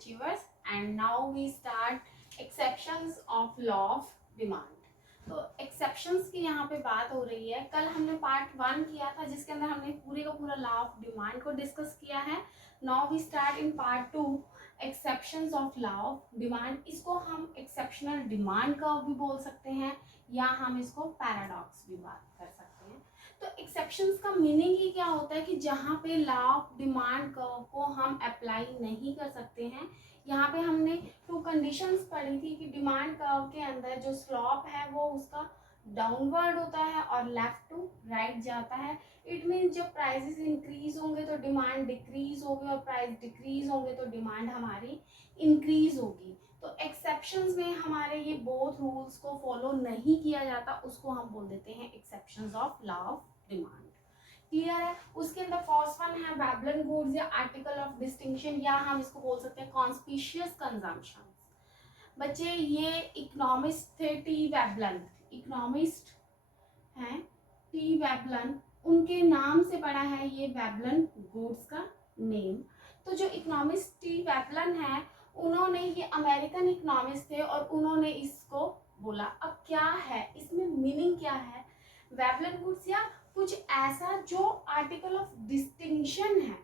achievers, and now we start exceptions of law of demand. तो exceptions की यहाँ पे बात हो रही है. कल हमने पार्ट 1 किया था जिसके अंदर हमने पूरे का पूरा लॉ ऑफ डिमांड को डिस्कस किया है. Now we start in part 2 exceptions of law of demand. इसको हम एक्सेप्शनल डिमांड कर्व भी बोल सकते हैं या हम इसको पैराडॉक्स भी बात कर सकते हैं. तो एक्सेप्शंस का मीनिंग ही क्या होता है कि जहाँ पे लॉ ऑफ डिमांड कर्व को हम अप्लाई नहीं कर सकते हैं. यहाँ पे हमने 2 कंडीशंस पढ़ी थी कि डिमांड कर्व के अंदर जो स्लॉप है वो उसका डाउनवर्ड होता है और लेफ्ट टू राइट जाता है. इट मीन्स जब प्राइसेस इंक्रीज होंगे तो डिमांड डिक्रीज होगी और प्राइस डिक्रीज होंगे तो डिमांड हमारी इंक्रीज होगी. तो एक्सेप्शंस में हमारे ये बोथ रूल्स को फॉलो नहीं किया जाता, उसको हम बोल देते हैं exceptions of law of demand. Clear है. उसके अंदर फर्स्ट वन है वेबलन गुड्स या आर्टिकल ऑफ डिस्टिंक्शन, या हम इसको बोल सकते हैं कॉन्स्पिशियस कंजम्पशन. बच्चे ये इकोनॉमिस्ट थे टी वेबलन, इकोनॉमिस्ट हैं टी वेबलन, उनके नाम से पड़ा है ये वेबलन गुड्स का नेम. तो जो इकोनॉमिस्ट टी वेबलन है उन्होंने, ये अमेरिकन इकोनॉमिस्ट थे और उन्होंने इसको बोला. अब क्या है इसमें मीनिंग, क्या है वेबलन गुड्स या कुछ ऐसा जो आर्टिकल ऑफ डिस्टिंक्शन है.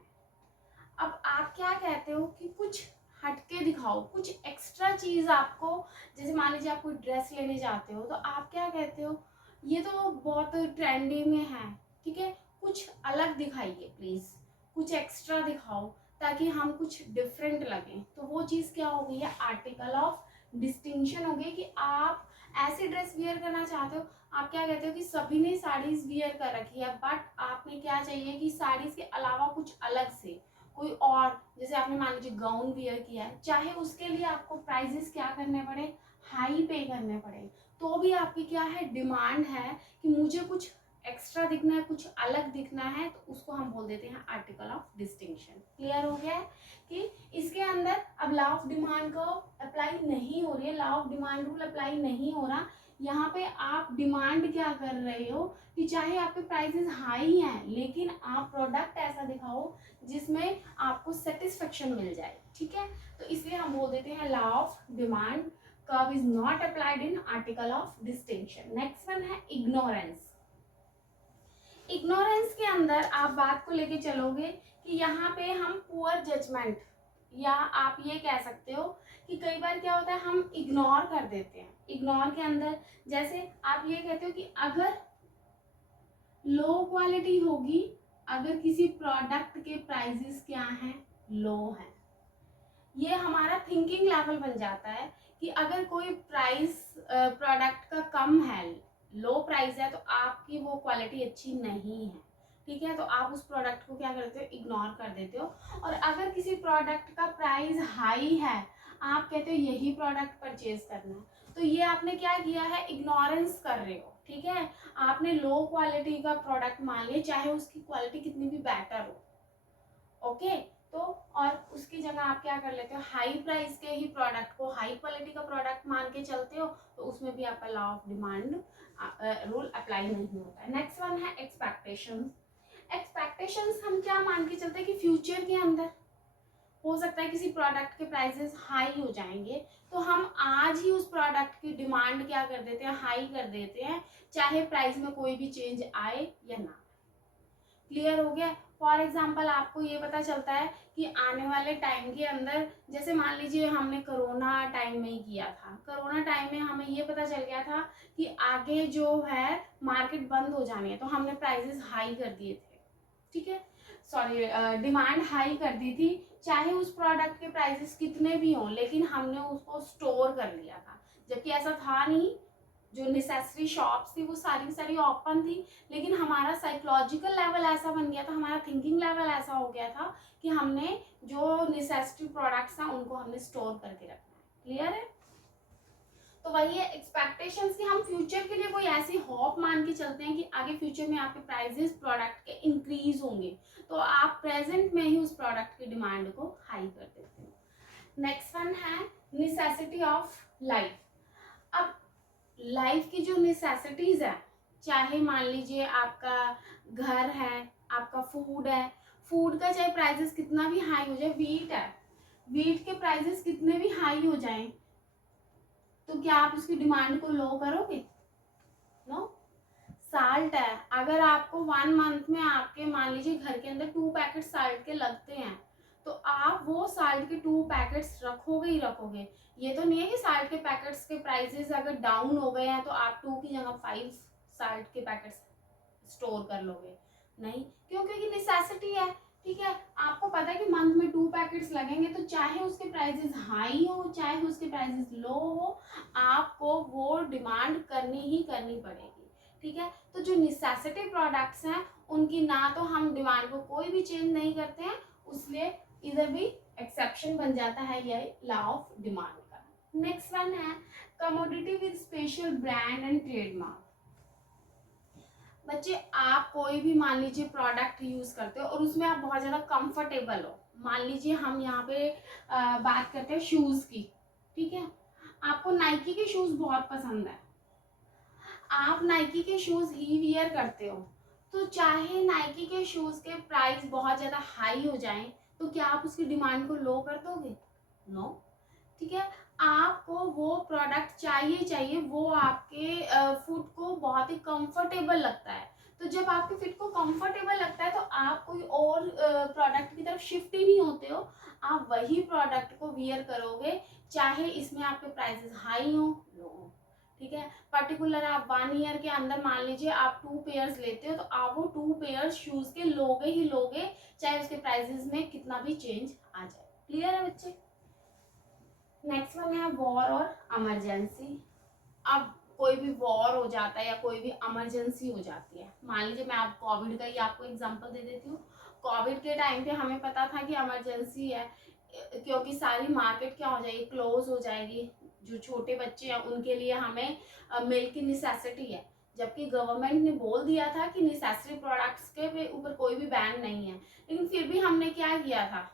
अब आप क्या कहते हो कि कुछ हटके दिखाओ, कुछ एक्स्ट्रा चीज आपको, जैसे मान लीजिए आप कोई ड्रेस लेने जाते हो तो आप क्या कहते हो, ये तो बहुत ट्रेंडी में है, ठीक है, कुछ अलग दिखाइए प्लीज, कुछ एक्स्ट्रा दिखाओ ताकि हम कुछ डिफरेंट लगें. तो वो चीज़ क्या हो गई है, आर्टिकल ऑफ डिस्टिंक्शन हो गई. कि आप ऐसी ड्रेस वियर करना चाहते हो, आप क्या कहते हो कि सभी ने साड़ीज वियर कर रखी है बट आपने क्या चाहिए कि साड़ीज के अलावा कुछ अलग से कोई और, जैसे आपने मान लीजिए गाउन वियर किया है, चाहे उसके लिए आपको प्राइजेस क्या करने पड़े, हाई पे करने पड़े, तो भी आपकी क्या है, डिमांड है कि मुझे कुछ एक्स्ट्रा दिखना है, कुछ अलग दिखना है, तो उसको हम बोल देते हैं आर्टिकल ऑफ डिस्टिंक्शन. क्लियर हो गया है कि इसके अंदर अब लॉ ऑफ डिमांड को अप्लाई नहीं हो रही है, law of demand rule apply नहीं हो रहा. यहाँ पे आप डिमांड क्या कर रहे हो कि चाहे आपके प्राइसेस हाई हैं लेकिन आप प्रोडक्ट ऐसा दिखाओ जिसमें आपको सेटिस्फेक्शन मिल जाए, ठीक है. तो इसलिए हम बोल देते हैं law of demand curve is not applied in article of distinction. Next one है इग्नोरेंस. इग्नोरेंस के अंदर आप बात को लेके चलोगे कि यहाँ पे हम पुअर जजमेंट, या आप ये कह सकते हो कि कई बार क्या होता है हम इग्नोर कर देते हैं. इग्नोर के अंदर जैसे आप ये कहते हो कि अगर लो क्वालिटी होगी, अगर किसी प्रोडक्ट के प्राइसेस क्या हैं, लो हैं, ये हमारा थिंकिंग लेवल बन जाता है कि अगर कोई प्राइस प्रोडक्ट का कम है, लो प्राइस है, तो आपकी वो क्वालिटी अच्छी नहीं है, ठीक है, तो आप उस प्रोडक्ट को क्या करते हो, इग्नोर कर देते हो. और अगर किसी प्रोडक्ट का प्राइस हाई है, आप कहते हो यही प्रोडक्ट परचेज करना है, तो ये आपने क्या किया है, इग्नोरेंस कर रहे हो, ठीक है. आपने लो क्वालिटी का प्रोडक्ट मान लिया चाहे उसकी क्वालिटी कितनी भी बेटर हो, ओके. तो और उसकी जगह आप क्या कर लेते हो, हाई प्राइस के ही प्रोडक्ट को हाई क्वालिटी का प्रोडक्ट मान के चलते हो, तो उसमें भी आपका law of demand rule apply नहीं होता है. नेक्स्ट वन है एक्सपेक्टेशंस. एक्सपेक्टेशंस हम क्या मान के चलते हैं कि फ्यूचर के अंदर हो सकता है किसी प्रोडक्ट के प्राइसेस हाई हो जाएंगे, तो हम आज ही उस प्रोडक्ट की डिमांड क्या कर देते हैं, हाई कर देते हैं, चाहे प्राइस में कोई भी चेंज आए या ना. क्लियर हो गया. फॉर एग्जाम्पल आपको ये पता चलता है कि आने वाले टाइम के अंदर, जैसे मान लीजिए हमने कोरोना टाइम में ही किया था, कोरोना टाइम में हमें ये पता चल गया था कि आगे जो है मार्केट बंद हो जानी है, तो हमने प्राइसेस हाई कर दिए थे, ठीक है, सॉरी डिमांड हाई कर दी थी, चाहे उस प्रोडक्ट के प्राइसेस कितने भी हों, लेकिन हमने उसको स्टोर कर लिया था, जबकि ऐसा था नहीं. जो नेसेसरी शॉप्स थी वो सारी सारी ओपन थी, लेकिन हमारा साइकोलॉजिकल लेवल ऐसा बन गया था, हमारा थिंकिंग लेवल ऐसा हो गया था कि हमने जो नेसेसरी प्रोडक्ट्स हैं उनको हमने स्टोर करके रखना है. क्लियर है. तो वही है एक्सपेक्टेशंस कि हम फ्यूचर के लिए कोई ऐसी होप मान के चलते हैं कि आगे फ्यूचर में आपके प्राइसेस प्रोडक्ट के इंक्रीज होंगे, तो आप प्रेजेंट में ही उस प्रोडक्ट की डिमांड को हाई कर देते हो. नेक्स्ट वन है नेसेसिटी ऑफ लाइफ. अब लाइफ की जो नेसेसिटीज है, चाहे मान लीजिए आपका घर है, आपका फूड है, फूड का चाहे प्राइसेस कितना भी हाई हो जाए, वीट है, वीट के प्राइसेस कितने भी हाई हो जाएं तो क्या आप उसकी डिमांड को लो करोगे? नो। साल्ट है, अगर आपको 1 मंथ में आपके मान लीजिए घर के अंदर 2 पैकेट साल्ट के लगते हैं तो आप वो साल्ट के 2 पैकेट्स रखोगे ही रखोगे। ये तो नहीं है कि साल्ट के पैकेट्स के प्राइसेस अगर डाउन हो गए हैं तो आप 2 की जगह 5 साल्ट के पैकेट्स स्टोर कर लोगे, नहीं। क्यों? क्योंकि नेसेसिटी है। ठीक है, आपको पता है कि मंथ में 2 पैकेट्स लगेंगे तो चाहे उसके प्राइसेस हाई हो चाहे उसके प्राइसेस लो हो, आपको वो डिमांड करनी ही करनी पड़ेगी। ठीक है, तो जो नेसेसिटी प्रोडक्ट्स हैं उनकी ना तो हम डिमांड को कोई भी चेंज नहीं करते हैं, इसलिए इधर भी एक्सेप्शन बन जाता है ये लॉ ऑफ डिमांड का। नेक्स्ट वन है commodity with special brand and trademark. बच्चे आप कोई भी मान लीजिए प्रोडक्ट यूज करते हो और उसमें आप बहुत ज्यादा कंफर्टेबल हो, मान लीजिए हम यहाँ पे बात करते हैं शूज की। ठीक है, आपको नाइकी के शूज बहुत पसंद है, आप नाइकी के शूज ही वियर करते हो, तो चाहे नाइकी के शूज के प्राइस बहुत ज्यादा हाई हो जाएं तो क्या आप उसकी डिमांड को लो कर दोगे? नो। ठीक है, आपको वो प्रोडक्ट चाहिए चाहिए, वो आपके फुट को बहुत ही कंफर्टेबल लगता है, तो जब आपके फिट को कंफर्टेबल लगता है तो आप कोई और प्रोडक्ट की तरफ शिफ्ट ही नहीं होते हो, आप वही प्रोडक्ट को वियर करोगे चाहे इसमें आपके प्राइसेस हाई हो लो हो। ठीक है, पर्टिकुलर आप 1 ईयर के अंदर मान लीजिए आप 2 पेयर्स लेते हो तो आप वो 2 पेयर्स शूज के लोगे ही लोगे चाहे उसके प्राइसेस में कितना भी चेंज आ जाए। क्लियर है बच्चे? नेक्स्ट वन है वॉर और इमरजेंसी। अब कोई भी वॉर हो जाता है या कोई भी इमरजेंसी हो जाती है, मान लीजिए मैं आप कोविड का ही आपको एग्जांपल दे देती हूँ। कोविड के टाइम पे हमें पता था कि इमरजेंसी है, क्योंकि सारी मार्केट क्या हो जाएगी, क्लोज हो जाएगी, जो छोटे बच्चे हैं उनके लिए हमें मिल्क की नेसेसिटी है, जबकि गवर्नमेंट ने बोल दिया था कि नेसेसरी प्रोडक्ट्स के ऊपर कोई भी बैन नहीं है, लेकिन फिर भी हमने क्या किया था?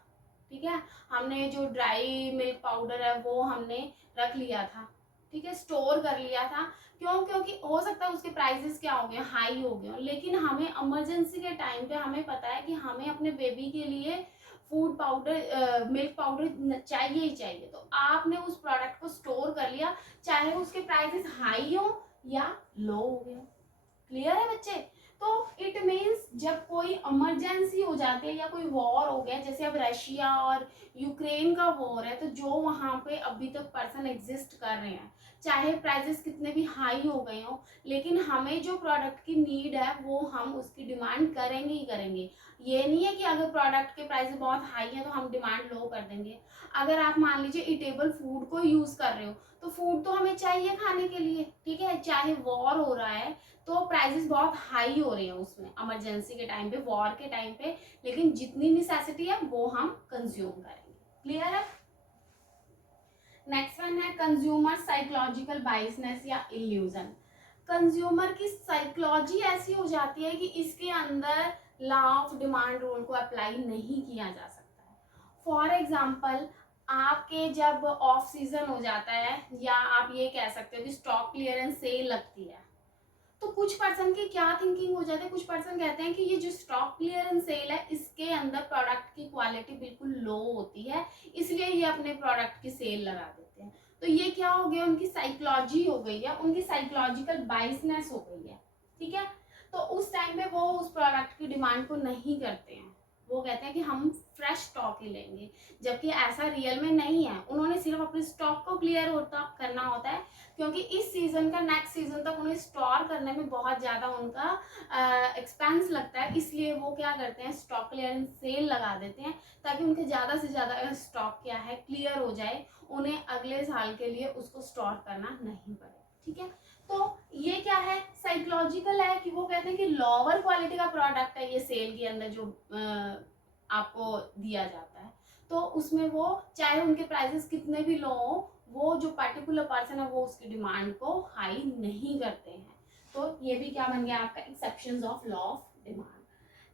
ठीक है, हमने जो ड्राई मिल्क पाउडर है वो हमने रख लिया था, ठीक है, स्टोर कर लिया था। क्यों? क्योंकि हो सकता है उसके प्राइसेस क्या हो गए, हाई हो गए, लेकिन हमें इमरजेंसी के टाइम पे हमें पता है कि हमें अपने बेबी के लिए फूड पाउडर मिल्क पाउडर चाहिए ही चाहिए, तो आपने उस प्रोडक्ट को स्टोर कर लिया चाहे उसके प्राइसेस हाई हो या लो हो गए। क्लियर है बच्चे? तो इट मीन्स जब कोई इमरजेंसी हो जाती है या कोई वॉर हो गया, जैसे अब रशिया और यूक्रेन का वॉर है, तो जो वहां पे अभी तक पर्सन एग्जिस्ट कर रहे हैं चाहे प्राइसेस कितने भी हाई हो गए हो, लेकिन हमें जो प्रोडक्ट की नीड है वो हम उसकी डिमांड करेंगे ही करेंगे। ये नहीं है कि अगर प्रोडक्ट के प्राइस बहुत हाई है तो हम डिमांड लो कर देंगे। अगर आप मान लीजिए ईटेबल फूड को यूज कर रहे हो तो फूड तो हमें चाहिए खाने के लिए, ठीक है, चाहे वॉर हो रहा है तो प्राइसेस बहुत हाई हो रहे हैं उसमें इमरजेंसी के टाइम पे, वॉर के टाइम पे, लेकिन जितनी नेसेसिटी है वो हम कंज्यूम करेंगे। क्लियर है? नेक्स्ट वन है कंज्यूमर साइकोलॉजिकल बायसनेस या इल्यूजन। कंज्यूमर की साइकोलॉजी ऐसी हो जाती है कि इसके अंदर लॉ ऑफ डिमांड रूल को अप्लाई नहीं किया जा सकता है। फॉर एग्जाम्पल, आपके जब ऑफ सीजन हो जाता है या आप ये कह सकते हो कि स्टॉक क्लियरेंस सेल लगती है, तो कुछ पर्सन की क्या थिंकिंग हो जाती है, कुछ पर्सन कहते हैं कि ये जो स्टॉक क्लियरेंस सेल है इसके अंदर प्रोडक्ट की क्वालिटी बिल्कुल लो होती है, इसलिए ये अपने प्रोडक्ट की सेल लगा देते हैं। तो ये क्या हो गया, उनकी साइकोलॉजी हो गई है, उनकी साइकोलॉजिकल बाइसनेस हो गई है। ठीक है, तो उस टाइम पे वो उस प्रोडक्ट की डिमांड को नहीं करते हैं, वो कहते हैं कि हम फ्रेश स्टॉक ही लेंगे, जबकि ऐसा रियल में नहीं है। उन्होंने सिर्फ अपने स्टॉक को क्लियर करना होता है, क्योंकि इस सीजन का नेक्स्ट सीजन तक उन्हें स्टोर करने में बहुत ज़्यादा उनका एक्सपेंस लगता है, इसलिए वो क्या करते हैं, स्टॉक क्लियरेंस सेल लगा देते हैं ताकि उनके ज़्यादा से ज़्यादा स्टॉक क्या है क्लियर हो जाए, उन्हें अगले साल के लिए उसको स्टोर करना नहीं पड़े। ठीक है, तो ये क्या है, साइकोलॉजिकल है कि वो कहते हैं कि लोअर क्वालिटी का प्रोडक्ट है ये सेल के अंदर जो आपको दिया जाता है, तो उसमें वो चाहे उनके प्राइसेस कितने भी लो हो, वो जो पर्टिकुलर पर्सन है वो उसकी डिमांड को हाई नहीं करते हैं। तो ये भी क्या बन गया आपका exceptions of law of demand.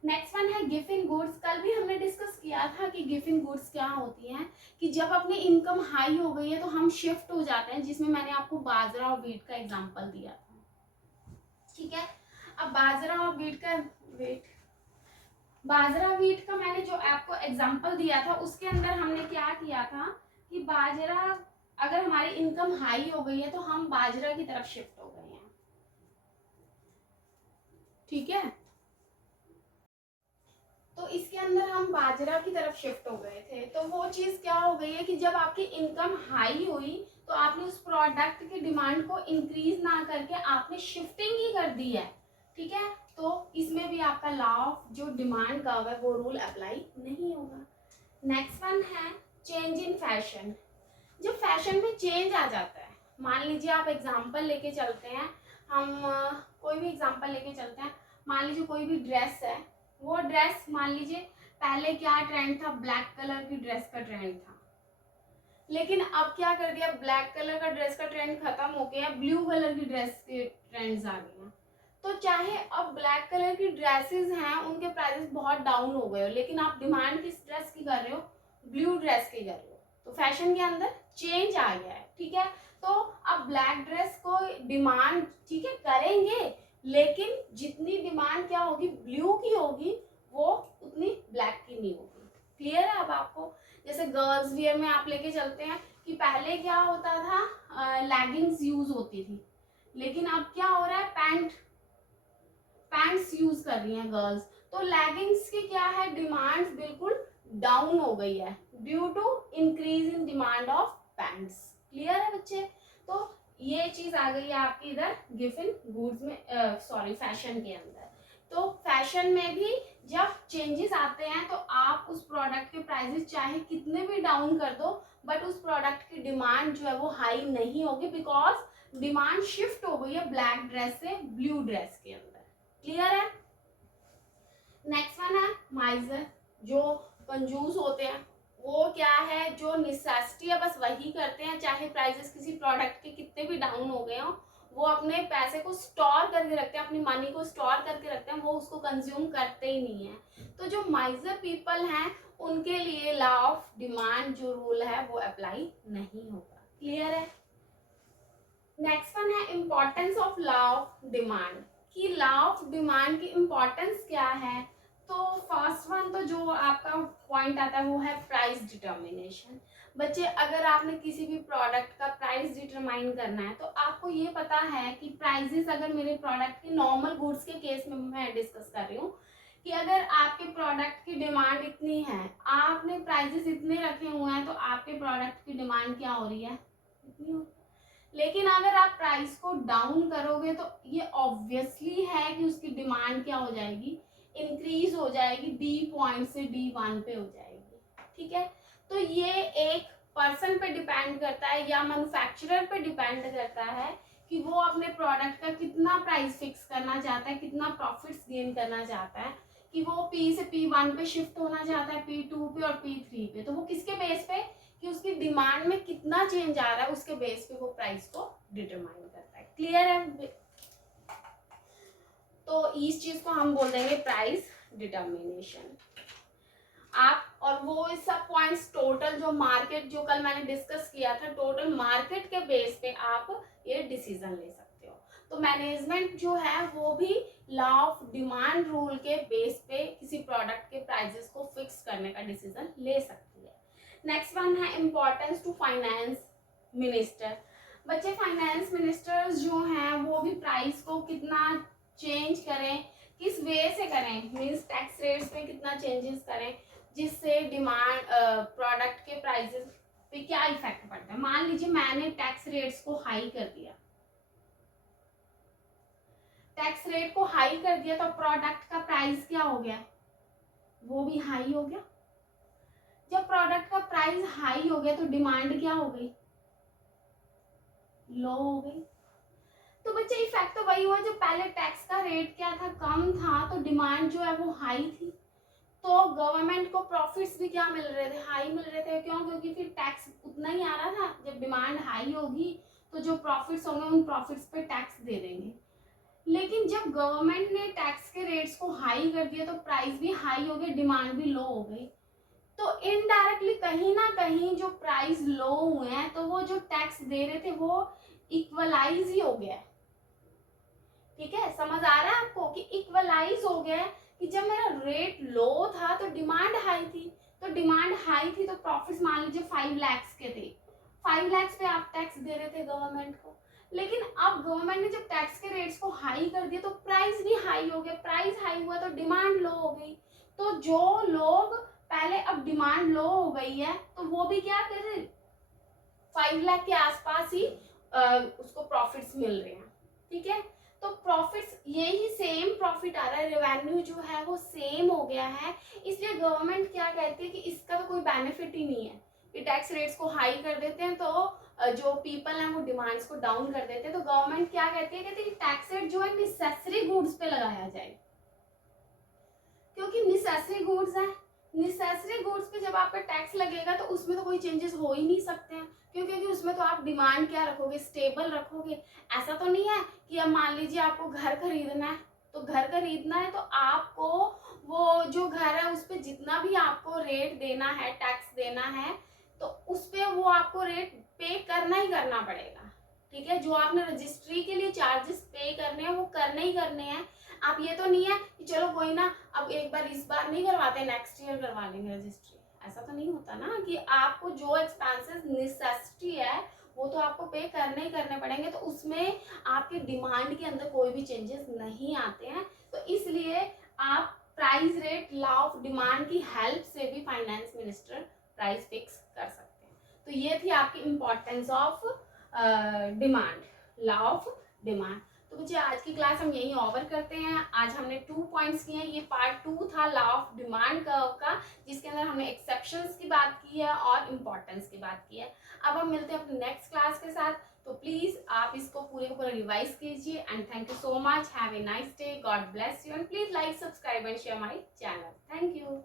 Next one है गिफ इन गुड्स। कल भी हमने डिस्कस किया था कि गिफ इन गुड्स क्या होती हैं, कि जब अपनी इनकम हाई हो गई है तो हम शिफ्ट हो जाते हैं, जिसमें मैंने आपको बाजरा और वीट का एग्जांपल दिया था। ठीक है, अब बाजरा और वीट का वेट बाजरा व्हीट का मैंने जो आपको एग्जांपल दिया था उसके अंदर हमने क्या किया था कि बाजरा, अगर हमारी इनकम हाई हो गई है तो हम बाजरा की तरफ शिफ्ट हो गए हैं, ठीक है। तो इसके अंदर हम बाजरा की तरफ शिफ्ट हो गए थे, तो वो चीज़ क्या हो गई है कि जब आपकी इनकम हाई हुई तो आपने उस प्रोडक्ट की डिमांड को इंक्रीज ना करके आपने शिफ्टिंग ही कर दी है, ठीक है। तो इसमें भी आपका लॉ ऑफ जो डिमांड कर्व है वो रूल अप्लाई नहीं होगा। नेक्स्ट वन है चेंज इन फैशन। जब फैशन में चेंज आ जाता है, मान लीजिए आप एग्जांपल लेके चलते हैं, हम कोई भी एग्जांपल लेके चलते हैं, मान लीजिए कोई भी ड्रेस है, वो ड्रेस मान लीजिए पहले क्या ट्रेंड था, ब्लैक कलर की ड्रेस का ट्रेंड था, लेकिन अब क्या कर दिया, ब्लैक कलर का ड्रेस का ट्रेंड खत्म हो गया, ब्लू कलर की ड्रेस के ट्रेंड्स आ गए हैं। तो चाहे अब ब्लैक कलर की ड्रेसेस हैं उनके प्राइसेस बहुत डाउन हो गए हो, लेकिन आप डिमांड किस ड्रेस की कर रहे हो, ब्लू ड्रेस की कर रहे हो, तो फैशन के अंदर चेंज आ गया है, ठीक है। तो अब ब्लैक ड्रेस को डिमांड ठीक है करेंगे, लेकिन जितनी डिमांड क्या होगी ब्लू की होगी वो उतनी ब्लैक की नहीं होगी। क्लियर है अब आपको। जैसे गर्ल्स वियर में आप लेके चलते हैं कि पहले क्या होता था, लेगिंग्स यूज होती थी, लेकिन अब क्या हो रहा है, पैंट्स यूज कर रही हैं गर्ल्स, तो लेगिंग्स की क्या है डिमांड बिल्कुल डाउन हो गई है due to increase in demand of pants. Clear है बच्चे। तो ये चीज आ गई है आपकी इधर गिवन गुड्स में, सॉरी फैशन के अंदर। तो फैशन में भी जब चेंजेस आते हैं तो आप उस प्रोडक्ट के प्राइसेस चाहे कितने भी डाउन कर दो, बट उस प्रोडक्ट की डिमांड जो है वो हाई नहीं होगी, बिकॉज डिमांड शिफ्ट हो गई है ब्लैक ड्रेस से ब्लू ड्रेस के अंदर। क्लियर है। नेक्स्ट वन है माइजर। जो कंजूस होते हैं वो क्या है, जो नेसेसिटी है बस वही करते हैं, चाहे प्राइसेस किसी प्रोडक्ट के कितने भी डाउन हो गए हो, वो अपने पैसे को स्टोर करके रखते हैं, अपनी मनी को स्टोर करके रखते हैं, वो उसको कंज्यूम करते ही नहीं है। तो जो माइजर पीपल हैं उनके लिए लॉ ऑफ डिमांड जो रूल है वो अप्लाई नहीं होगा। क्लियर है। नेक्स्ट वन है importance of law of demand, कि लॉ ऑफ डिमांड की इम्पोर्टेंस क्या है। तो फर्स्ट वन तो जो आपका पॉइंट आता है वो है प्राइस डिटर्मिनेशन। बच्चे अगर आपने किसी भी प्रोडक्ट का प्राइस डिटरमाइन करना है तो आपको ये पता है कि प्राइसेस, अगर मेरे प्रोडक्ट की नॉर्मल गुड्स के केस में मैं डिस्कस कर रही हूँ, कि अगर आपके प्रोडक्ट की डिमांड इतनी है, आपने प्राइसेस इतने रखे हुए हैं, तो आपके प्रोडक्ट की डिमांड क्या हो रही है, इतनी हो। लेकिन अगर आप प्राइस को डाउन करोगे तो ये ऑब्वियसली है कि उसकी डिमांड क्या हो जाएगी, इंक्रीज हो जाएगी, डी पॉइंट से D1 पे हो जाएगी, ठीक है। तो ये एक पर्सन पे डिपेंड करता है या मैन्युफैक्चरर पे डिपेंड करता है कि वो अपने प्रोडक्ट का कितना प्राइस फिक्स करना चाहता है, कितना प्रॉफिट्स गेन करना चाहता है, कि वो P से P1 पे शिफ्ट होना चाहता है, P2 पे और P3 पे। तो वो किसके बेस पे, कि उसकी डिमांड में कितना चेंज आ रहा है उसके बेस पे वो प्राइस को डिटरमाइन करता है। क्लियर है। तो इस चीज को हम बोल देंगे प्राइस डिटर्मिनेशन। आप और वो सब पॉइंट्स टोटल जो मार्केट, जो कल मैंने डिस्कस किया था, टोटल मार्केट के बेस पे आप ये डिसीजन ले सकते हो। तो मैनेजमेंट जो है वो भी लॉ ऑफ डिमांड रूल के बेस पे किसी प्रोडक्ट के प्राइसेस को फिक्स करने का डिसीजन ले सकती है। नेक्स्ट वन है इम्पोर्टेंस टू फाइनेंस मिनिस्टर। बच्चे फाइनेंस मिनिस्टर्स जो हैं वो भी प्राइस को कितना चेंज करें, किस वे से करें, मीन्स टैक्स रेट्स में कितना चेंजेस करें जिससे डिमांड प्रोडक्ट के प्राइसेस पे क्या इफेक्ट पड़ता है। मान लीजिए मैंने टैक्स रेट्स को हाई कर दिया, टैक्स रेट को हाई कर दिया तो प्रोडक्ट का प्राइस क्या हो गया, वो भी हाई हो गया। जब प्रोडक्ट का प्राइस हाई हो गया तो डिमांड क्या हो गई, लो हो गई। तो बच्चे इफेक्ट तो वही हुआ, जो पहले टैक्स का रेट क्या था, कम था, तो डिमांड जो है वो हाई थी, तो गवर्नमेंट को प्रॉफिट्स भी क्या मिल रहे थे, हाई मिल रहे थे। क्यों, क्योंकि फिर टैक्स उतना ही आ रहा था। जब डिमांड हाई होगी तो जो प्रॉफिट्स होंगे उन प्रॉफिट्स पे टैक्स दे देंगे। लेकिन जब गवर्नमेंट ने टैक्स के रेट्स को हाई कर दिया तो प्राइस भी हाई हो गई, डिमांड भी लो हो गई। तो इनडायरेक्टली कहीं ना कहीं जो प्राइस लो हुए हैं तो वो जो टैक्स दे रहे थे वो इक्वलाइज ही हो गया। ठीक है, समझ आ रहा है आपको कि इक्वलाइज हो गया, कि जब मेरा रेट लो था तो डिमांड हाई थी, तो डिमांड हाई थी तो प्रॉफिट्स मान लीजिए 5 लाख के थे, 5 लाख पे आप टैक्स दे रहे थे गवर्नमेंट को। लेकिन अब गवर्नमेंट ने जब टैक्स के रेट्स को हाई कर दिया तो प्राइस भी हाई हो गया, प्राइस हाई हुआ तो डिमांड लो हो गई। तो जो लोग पहले, अब डिमांड लो हो गई है तो वो भी क्या कर रहे, 5 लाख के आसपास ही उसको प्रॉफिट्स मिल रहे हैं, ठीक है। तो प्रॉफिट्स यही सेम प्रॉफिट आ रहा है, रेवेन्यू जो है वो सेम हो गया है। इसलिए गवर्नमेंट क्या कहती है कि इसका तो कोई बेनिफिट ही नहीं है कि टैक्स रेट्स को हाई कर देते हैं तो जो पीपल हैं वो डिमांड्स को डाउन कर देते हैं। तो गवर्नमेंट क्या कहती है, कहती है टैक्स रेट जो है नेसेसरी गुड्स पे लगाया जाए, क्योंकि नेसेसरी गुड्स है, नेसेसरी गुड्स पे जब आपका टैक्स लगेगा तो उसमें तो कोई चेंजेस हो ही नहीं सकते हैं, क्योंकि उसमें तो आप डिमांड क्या रखोगे, स्टेबल रखोगे। ऐसा तो नहीं है कि अब मान लीजिए आपको घर खरीदना है, तो घर खरीदना है तो आपको वो जो घर है उस पर जितना भी आपको रेट देना है, टैक्स देना है, तो उस पर वो आपको रेट पे करना ही करना पड़ेगा, ठीक है। जो आपने रजिस्ट्री के लिए चार्जेस पे करने हैं वो करने ही करने हैं। आप ये तो नहीं है कि चलो कोई ना, अब एक बार इस बार नहीं करवाते, नेक्स्ट ईयर करवा लेंगे रजिस्ट्री, ऐसा तो नहीं होता ना। कि आपको जो एक्सपेंसेस नेसेसिटी है वो तो आपको पे करने ही करने पड़ेंगे, तो उसमें आपके डिमांड के अंदर कोई भी चेंजेस नहीं आते हैं। तो इसलिए आप price rate law of demand की हेल्प से भी फाइनेंस मिनिस्टर प्राइस फिक्स कर सकते हैं। तो ये थी आपकी importance of demand, law of demand. तो मुझे आज की क्लास हम यहीं ओवर करते हैं। आज हमने 2 पॉइंट्स किए हैं, ये पार्ट 2 था लॉ ऑफ डिमांड का, जिसके अंदर हमने एक्सेप्शंस की बात की है और इम्पोर्टेंस की बात की है। अब हम मिलते हैं अपने नेक्स्ट क्लास के साथ, तो प्लीज आप इसको पूरे का पूरा रिवाइज कीजिए। And thank you so much, have a nice day, God bless you, and please like, subscribe and share my channel. Thank you.